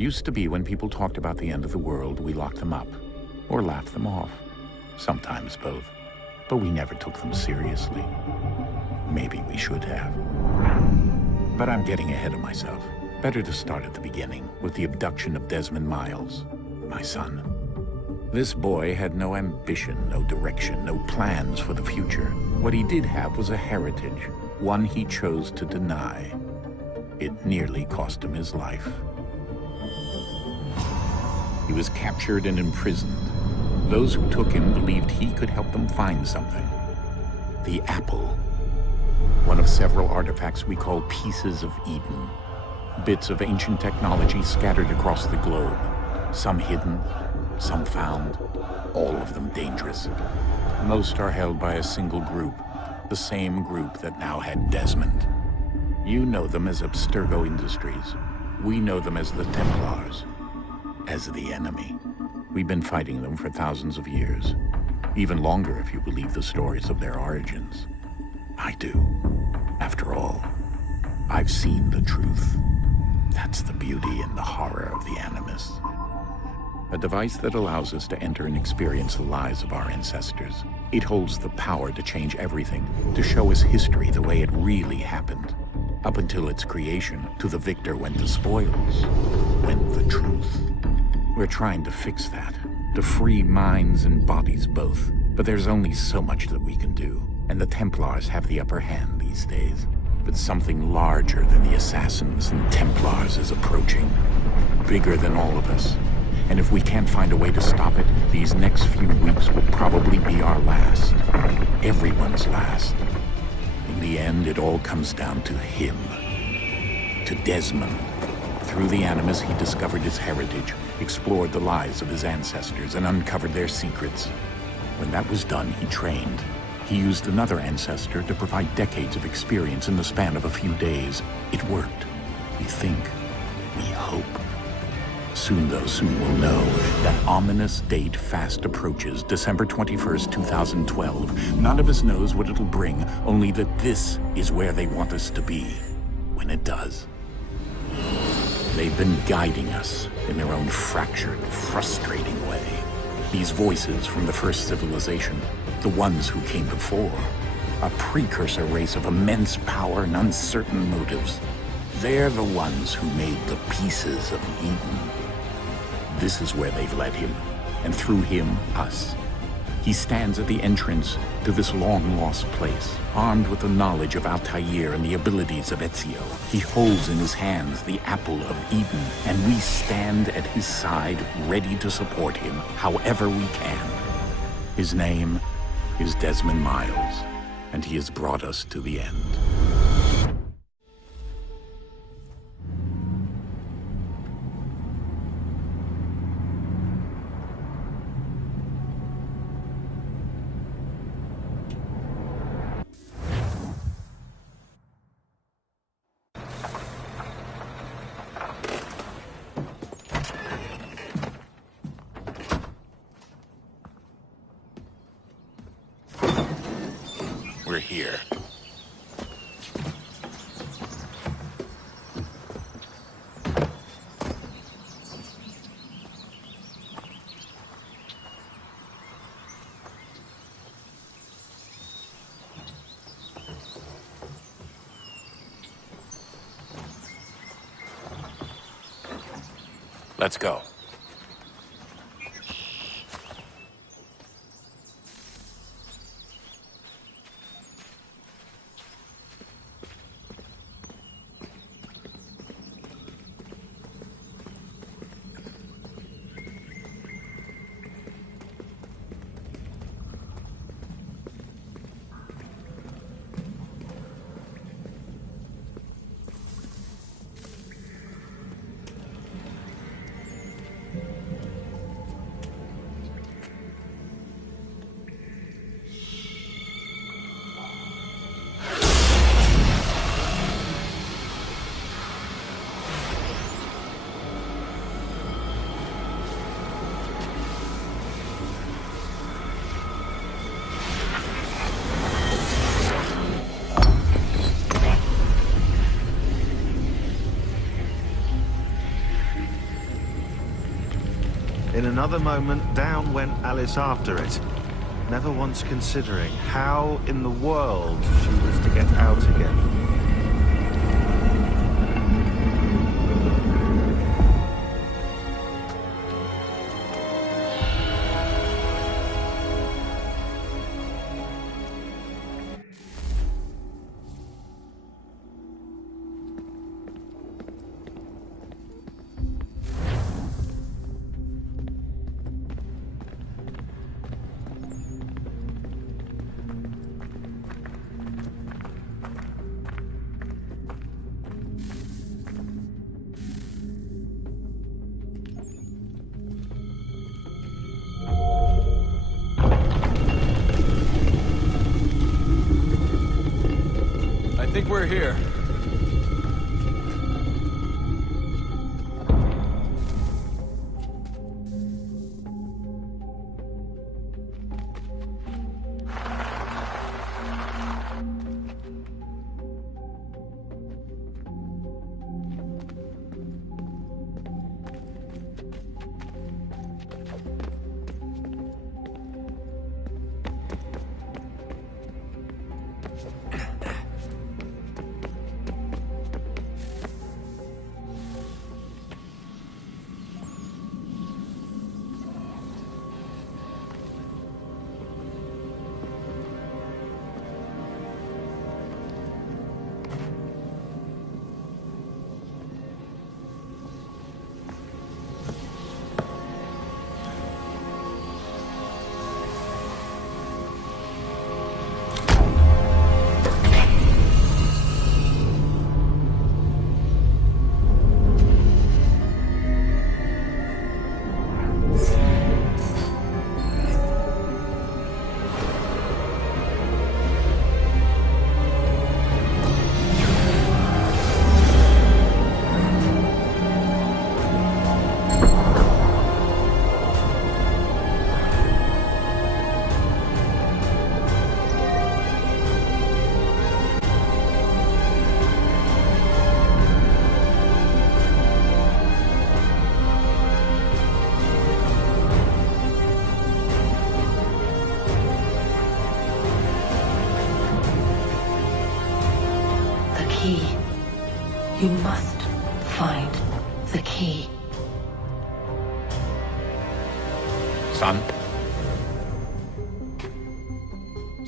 Used to be when people talked about the end of the world, we locked them up, or laughed them off. Sometimes both. But we never took them seriously. Maybe we should have. But I'm getting ahead of myself. Better to start at the beginning, with the abduction of Desmond Miles, my son. This boy had no ambition, no direction, no plans for the future. What he did have was a heritage, one he chose to deny. It nearly cost him his life. He was captured and imprisoned. Those who took him believed he could help them find something. The apple. One of several artifacts we call Pieces of Eden. Bits of ancient technology scattered across the globe. Some hidden, some found, all of them dangerous. Most are held by a single group, the same group that now had Desmond. You know them as Abstergo Industries. We know them as the Templars, as the enemy. We've been fighting them for thousands of years, even longer if you believe the stories of their origins. I do. After all, I've seen the truth. That's the beauty and the horror of the Animus. A device that allows us to enter and experience the lives of our ancestors. It holds the power to change everything, to show us history the way it really happened. Up until its creation, to the victor went the spoils, went the truth. We're trying to fix that, to free minds and bodies both. But there's only so much that we can do, and the Templars have the upper hand these days. But something larger than the Assassins and Templars is approaching, bigger than all of us. And if we can't find a way to stop it, these next few weeks will probably be our last. Everyone's last. In the end, it all comes down to him. To Desmond. Through the Animus, he discovered his heritage, explored the lives of his ancestors, and uncovered their secrets. When that was done, he trained. He used another ancestor to provide decades of experience in the span of a few days. It worked. We think. We hope. Soon, though, soon we'll know. That ominous date fast approaches, December 21st, 2012. None of us knows what it'll bring, only that this is where they want us to be, when it does. They've been guiding us in their own fractured, frustrating way. These voices from the first civilization, the ones who came before, a precursor race of immense power and uncertain motives. They're the ones who made the Pieces of Eden. This is where they've led him, and through him, us. He stands at the entrance to this long-lost place, armed with the knowledge of Altair and the abilities of Ezio. He holds in his hands the Apple of Eden, and we stand at his side, ready to support him however we can. His name is Desmond Miles, and he has brought us to the end. We're here. Let's go. In another moment, down went Alice after it, never once considering how in the world she was to get out again. I think we're here. Key. You must find the key. Son?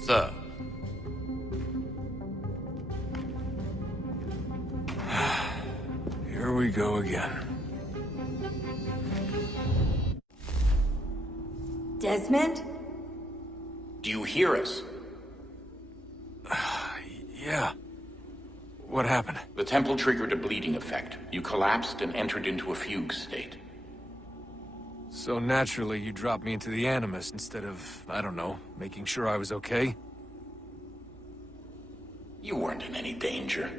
Sir. Here we go again. Desmond? Do you hear us? Yeah. What happened? The temple triggered a bleeding effect. You collapsed and entered into a fugue state. So naturally, you dropped me into the Animus instead of, I don't know, making sure I was okay? You weren't in any danger.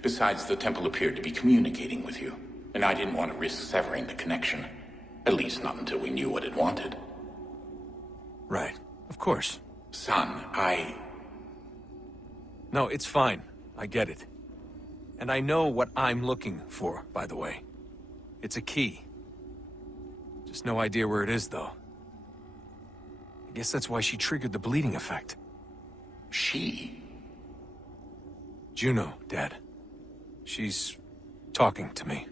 Besides, the temple appeared to be communicating with you, and I didn't want to risk severing the connection. At least not until we knew what it wanted. Right. Of course. Son, No, it's fine. I get it. And I know what I'm looking for, by the way. It's a key. Just no idea where it is, though. I guess that's why she triggered the bleeding effect. She? Juno, Dad. She's talking to me.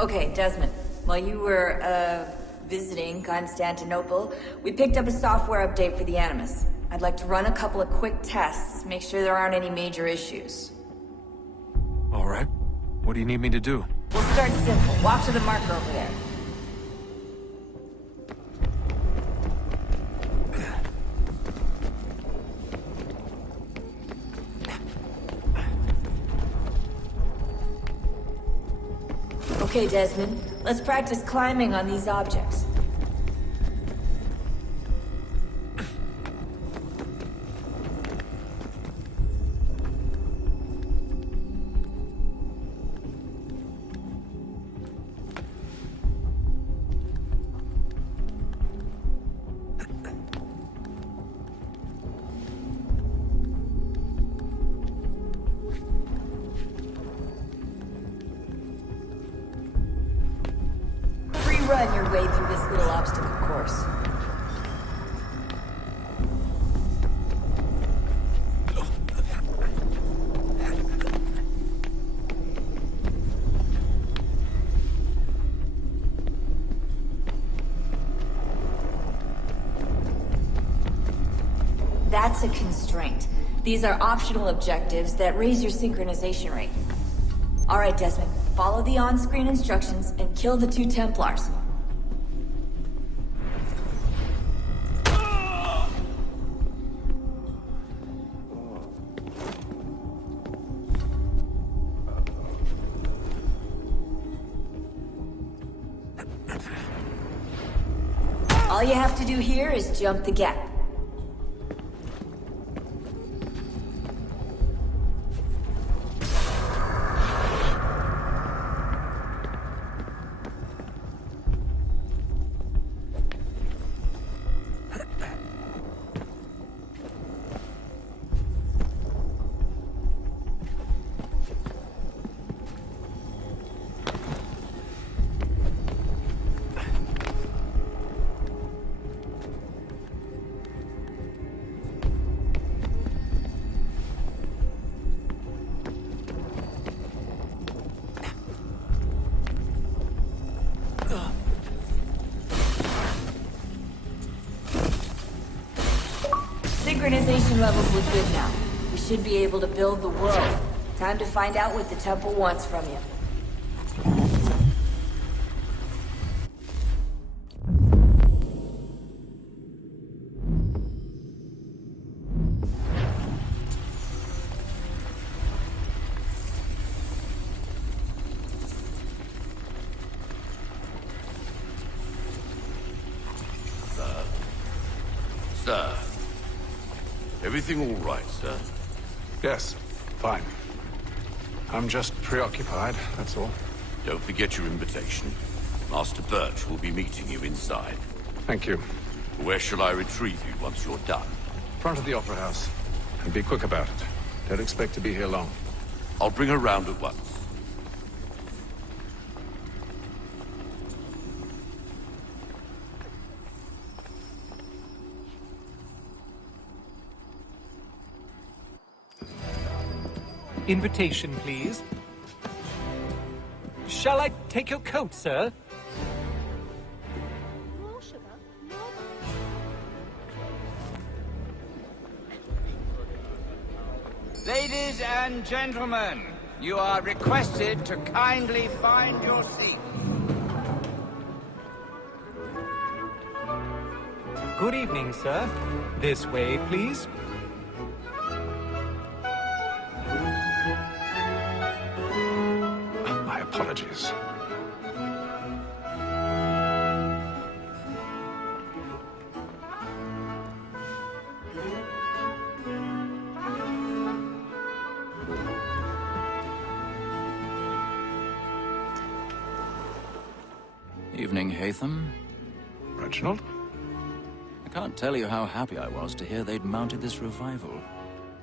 Okay, Desmond. While you were, visiting Constantinople, we picked up a software update for the Animus. I'd like to run a couple of quick tests, make sure there aren't any major issues. All right. What do you need me to do? We'll start simple. Walk to the marker over there. Okay, Desmond. Let's practice climbing on these objects. little obstacle course. That's a constraint. These are optional objectives that raise your synchronization rate. All right, Desmond. Follow the on-screen instructions and kill the 2 Templars. All you have to do here is jump the gap. Synchronization levels look good now. We should be able to build the world. Time to find out what the temple wants from you. Sir. Everything all right, sir? Yes, fine. I'm just preoccupied, that's all. Don't forget your invitation. Master Birch will be meeting you inside. Thank you. Where shall I retrieve you once you're done? Front of the Opera House. And be quick about it. Don't expect to be here long. I'll bring her round at once. Invitation, please. Shall I take your coat, sir? More sugar, more... Ladies and gentlemen, you are requested to kindly find your seat. Good evening, sir. This way, please. My apologies. Evening, Haytham. Reginald? I can't tell you how happy I was to hear they'd mounted this revival.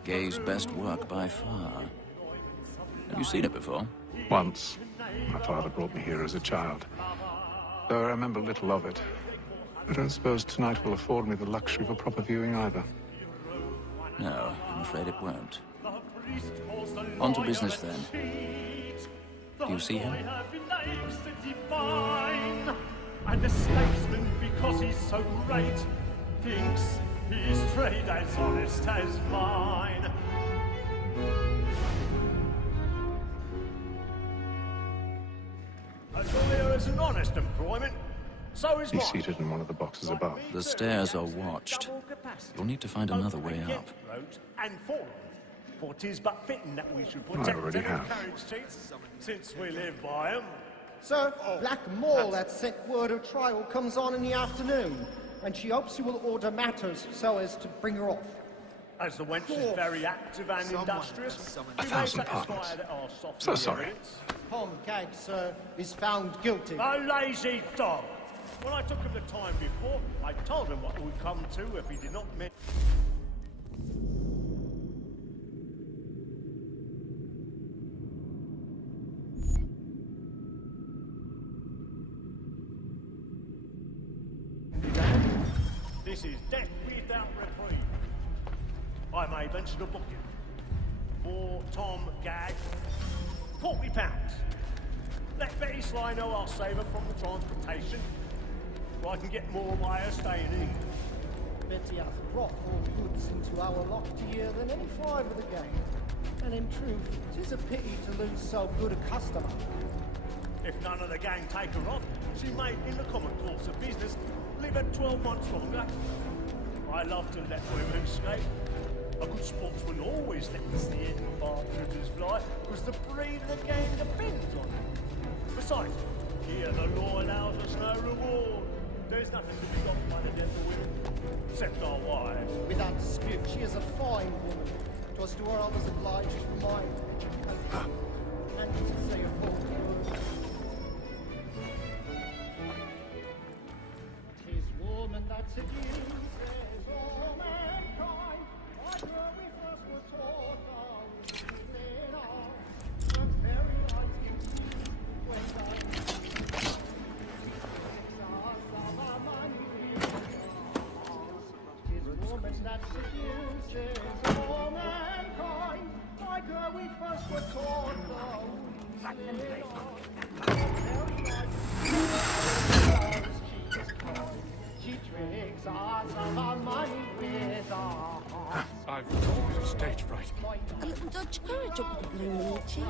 Gay's best work by far. Have you seen it before? Once. My father brought me here as a child. Though I remember little of it. I don't suppose tonight will afford me the luxury of a proper viewing either. No, I'm afraid it won't. On to business, then. Do you see him? And the statesman, because he's so great, thinks his trade as honest as mine. A lawyer is an honest employment, so is He's mine. seated in one of the boxes above. The stairs are watched. You'll need to find another way up. And fallen. For 'tis but fitting that we should I protect already them have. carriage seats, since we live by 'em. Sir, Black Mall had sent word her trial comes on in the afternoon, and she hopes you will order matters so as to bring her off. As the wench is very active and industrious, we may 1,000 satisfy pounds. that our soft So sorry. merits. Tom Gag, sir, is found guilty. A lazy dog! When I took him the time before, I told him what would come to if he did not meet. This is death without reprieve. I may venture to book you. For Tom Gag, £40. Let Betty Sly know I'll save her from the transportation, so I can get more by her staying in. Betty hath brought more goods into our loft here than any five of the gang. And in truth, 'tis a pity to lose so good a customer. If none of the gang take her on, she may, in the common course of business, live at 12 months longer. I love to let women escape. A good sportsman always lets the end of our critters fly, because the breed of the gang depends on it. Besides, here the law allows us no reward. There's nothing to be got by the death of women, except our wives. Without dispute, she is a fine woman. 'Twas to her I was obliged to mine, and to say a faulty word. 'Tis woman that seduces all mankind. By her we first were taught our reason of the very light in when thou woman that seduces all mankind. Like her we first were taught she tricks us of our money with our hearts. I've got a bit of stage fright. A little Dutch courage up with the bloom in your cheek.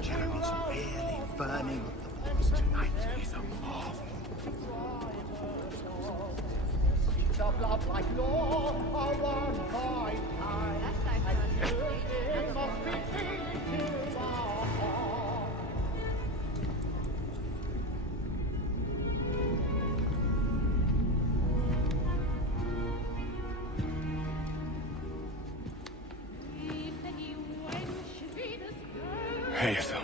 General's really burning the books tonight. He's a marvel. Of love like law are one by time, and it must be seen to our heart. He went Haytham.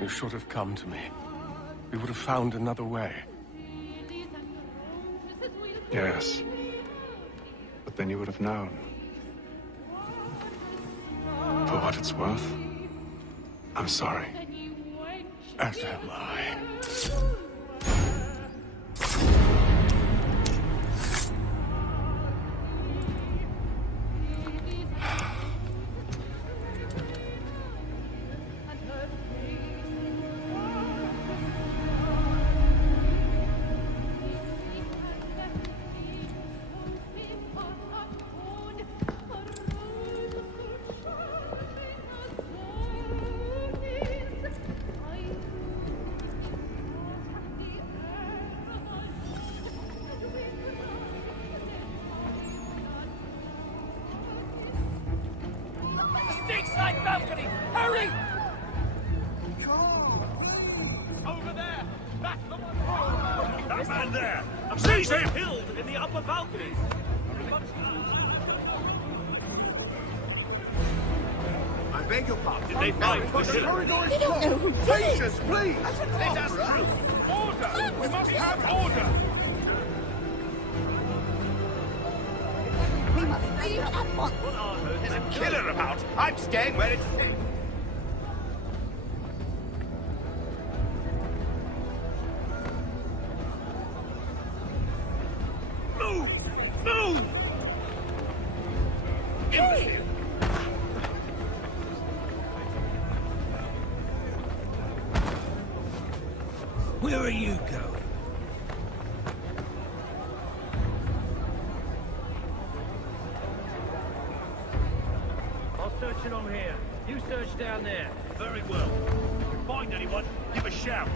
You should have come to me. We would have found another way. Yes. But then you would have known. For what it's worth, I'm sorry. As am I. Side balcony! Hurry! Over there! That's the one! That man there! Seize him! Killed in the upper balcony! I beg your pardon. Did they find the killer? You don't know who did it. Patience, please! Let us through! Order! We must have order! We must leave at once. There's a killer about. I'm staying where it's safe. Move! Move! Hey! Where are you going? Search along here. You search down there. Very well. If you find anyone, give a shout.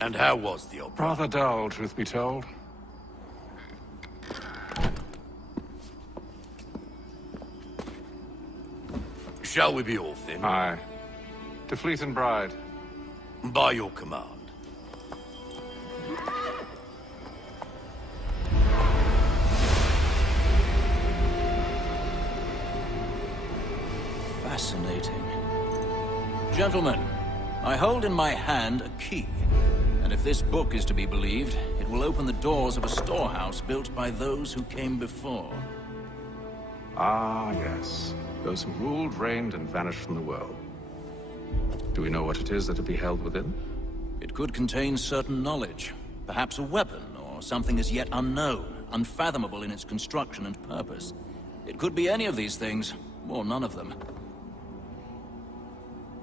And how was the opera? Rather dull, truth be told. Shall we be off then? Aye. To Fleet and Bride. By your command. Fascinating. Gentlemen, I hold in my hand a key. And if this book is to be believed, it will open the doors of a storehouse built by those who came before. Ah, yes. Those who ruled, reigned, and vanished from the world. Do we know what it is that will be held within? It could contain certain knowledge. Perhaps a weapon, or something as yet unknown, unfathomable in its construction and purpose. It could be any of these things, or none of them.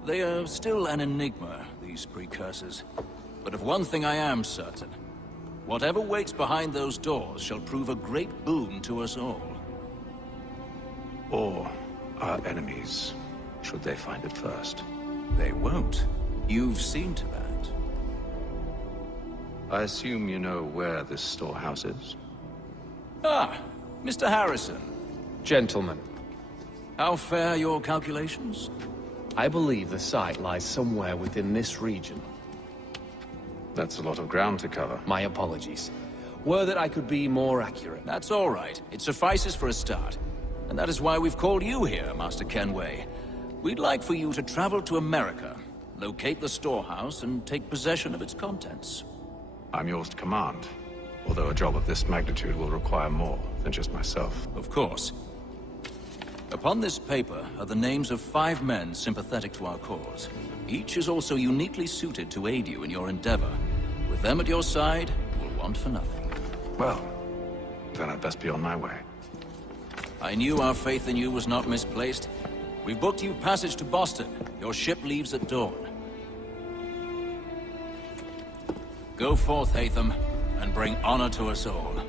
They are still an enigma, these precursors. But of one thing I am certain. Whatever waits behind those doors shall prove a great boon to us all. Or our enemies, should they find it first. They won't. You've seen to that. I assume you know where this storehouse is? Ah, Mr. Harrison. Gentlemen. How fare your calculations? I believe the site lies somewhere within this region. That's a lot of ground to cover. My apologies. Were that I could be more accurate. That's all right. It suffices for a start. And that is why we've called you here, Master Kenway. We'd like for you to travel to America, locate the storehouse, and take possession of its contents. I'm yours to command. Although a job of this magnitude will require more than just myself. Of course. Upon this paper are the names of 5 men sympathetic to our cause. Each is also uniquely suited to aid you in your endeavor. With them at your side, you'll want for nothing. Well, then I'd best be on my way. I knew our faith in you was not misplaced. We've booked you passage to Boston. Your ship leaves at dawn. Go forth, Haytham, and bring honor to us all.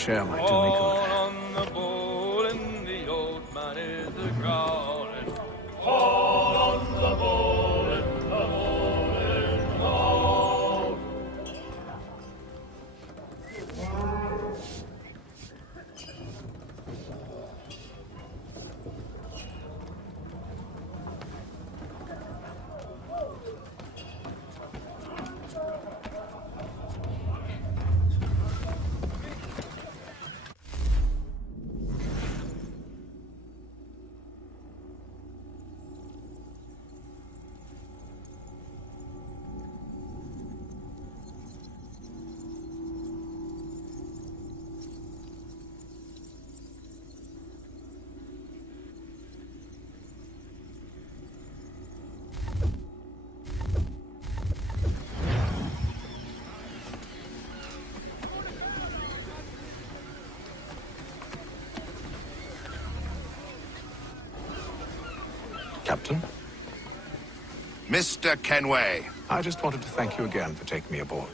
share might do me good. On the bowl and the old man is a-growling. Haul on the bowl and the bowling haul. Captain? Mr. Kenway. I just wanted to thank you again for taking me aboard,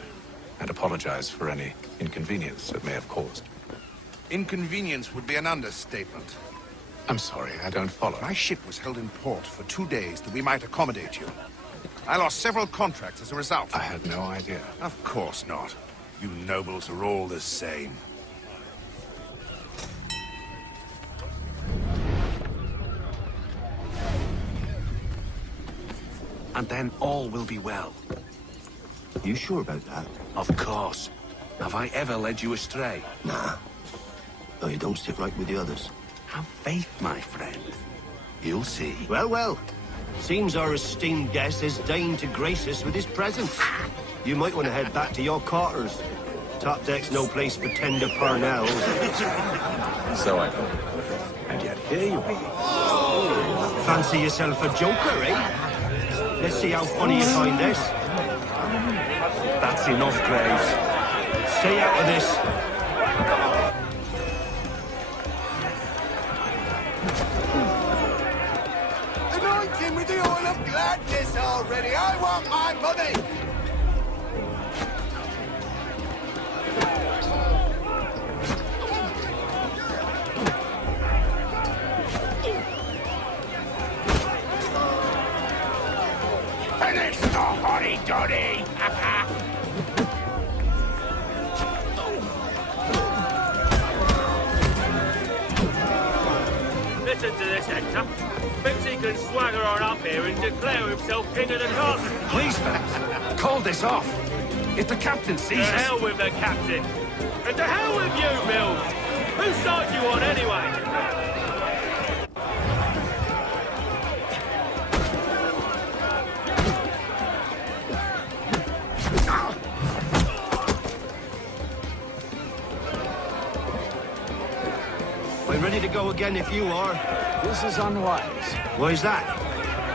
and apologize for any inconvenience it may have caused. Inconvenience would be an understatement. I'm sorry, I don't follow. My ship was held in port for 2 days that we might accommodate you. I lost several contracts as a result. I had no idea. Of course not. You nobles are all the same. And then all will be well. You sure about that? Of course. Have I ever led you astray? Nah. No, you don't sit right with the others. Have faith, my friend. You'll see. Well, well. Seems our esteemed guest has deigned to grace us with his presence. You might want to head back to your quarters. Top deck's no place for tender Parnells. So I thought. And yet here you are. Fancy yourself a joker, eh? Let's see how funny you find this. That's enough, Graves. Stay out of this. Anoint him with the oil of gladness already. I want my money. Finish the hotty-toddy! Listen to this, Hector. Thinks he can swagger on up here and declare himself king of the castle. Please, fellas, call this off. If the captain sees us... To hell with the captain. And to hell with you, Mills. Whose side you on, anyway? I'm ready to go again if you are. This is unwise. Why is that?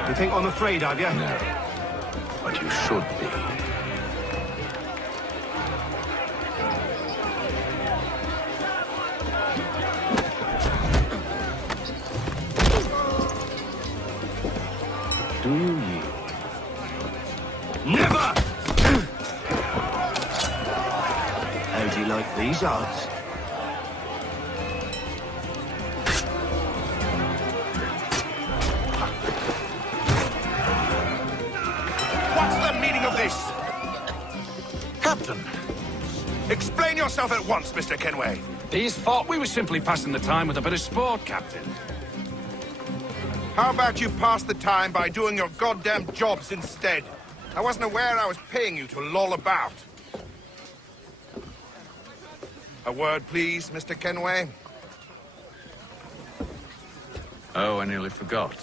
You think I'm afraid of you? No. But you should be. Do you yield? Never! How do you like these odds? Captain! Explain yourself at once, Mr. Kenway. These thought we were simply passing the time with a bit of sport, Captain. How about you pass the time by doing your goddamn jobs instead? I wasn't aware I was paying you to loll about. A word, please, Mr. Kenway. Oh, I nearly forgot.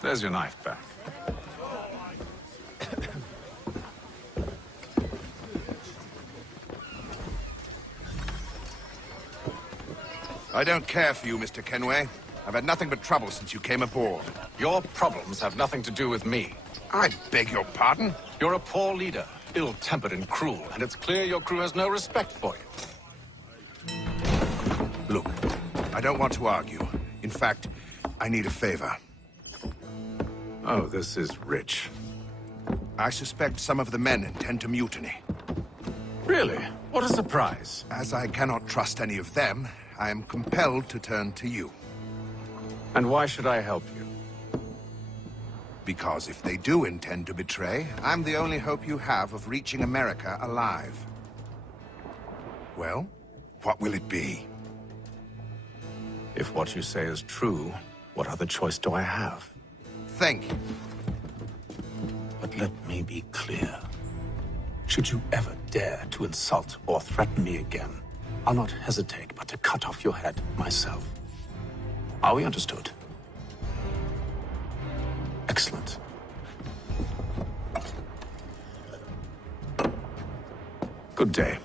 There's your knife back. I don't care for you, Mr. Kenway. I've had nothing but trouble since you came aboard. Your problems have nothing to do with me. I beg your pardon? You're a poor leader, ill-tempered and cruel, and it's clear your crew has no respect for you. Look, I don't want to argue. In fact, I need a favor. Oh, this is rich. I suspect some of the men intend to mutiny. Really? What a surprise. As I cannot trust any of them, I am compelled to turn to you. And why should I help you? Because if they do intend to betray, I'm the only hope you have of reaching America alive. Well, what will it be? If what you say is true, what other choice do I have? Thank you. But let me be clear. Should you ever dare to insult or threaten me again, I'll not hesitate but to cut off your head myself. Are we understood? Excellent. Good day.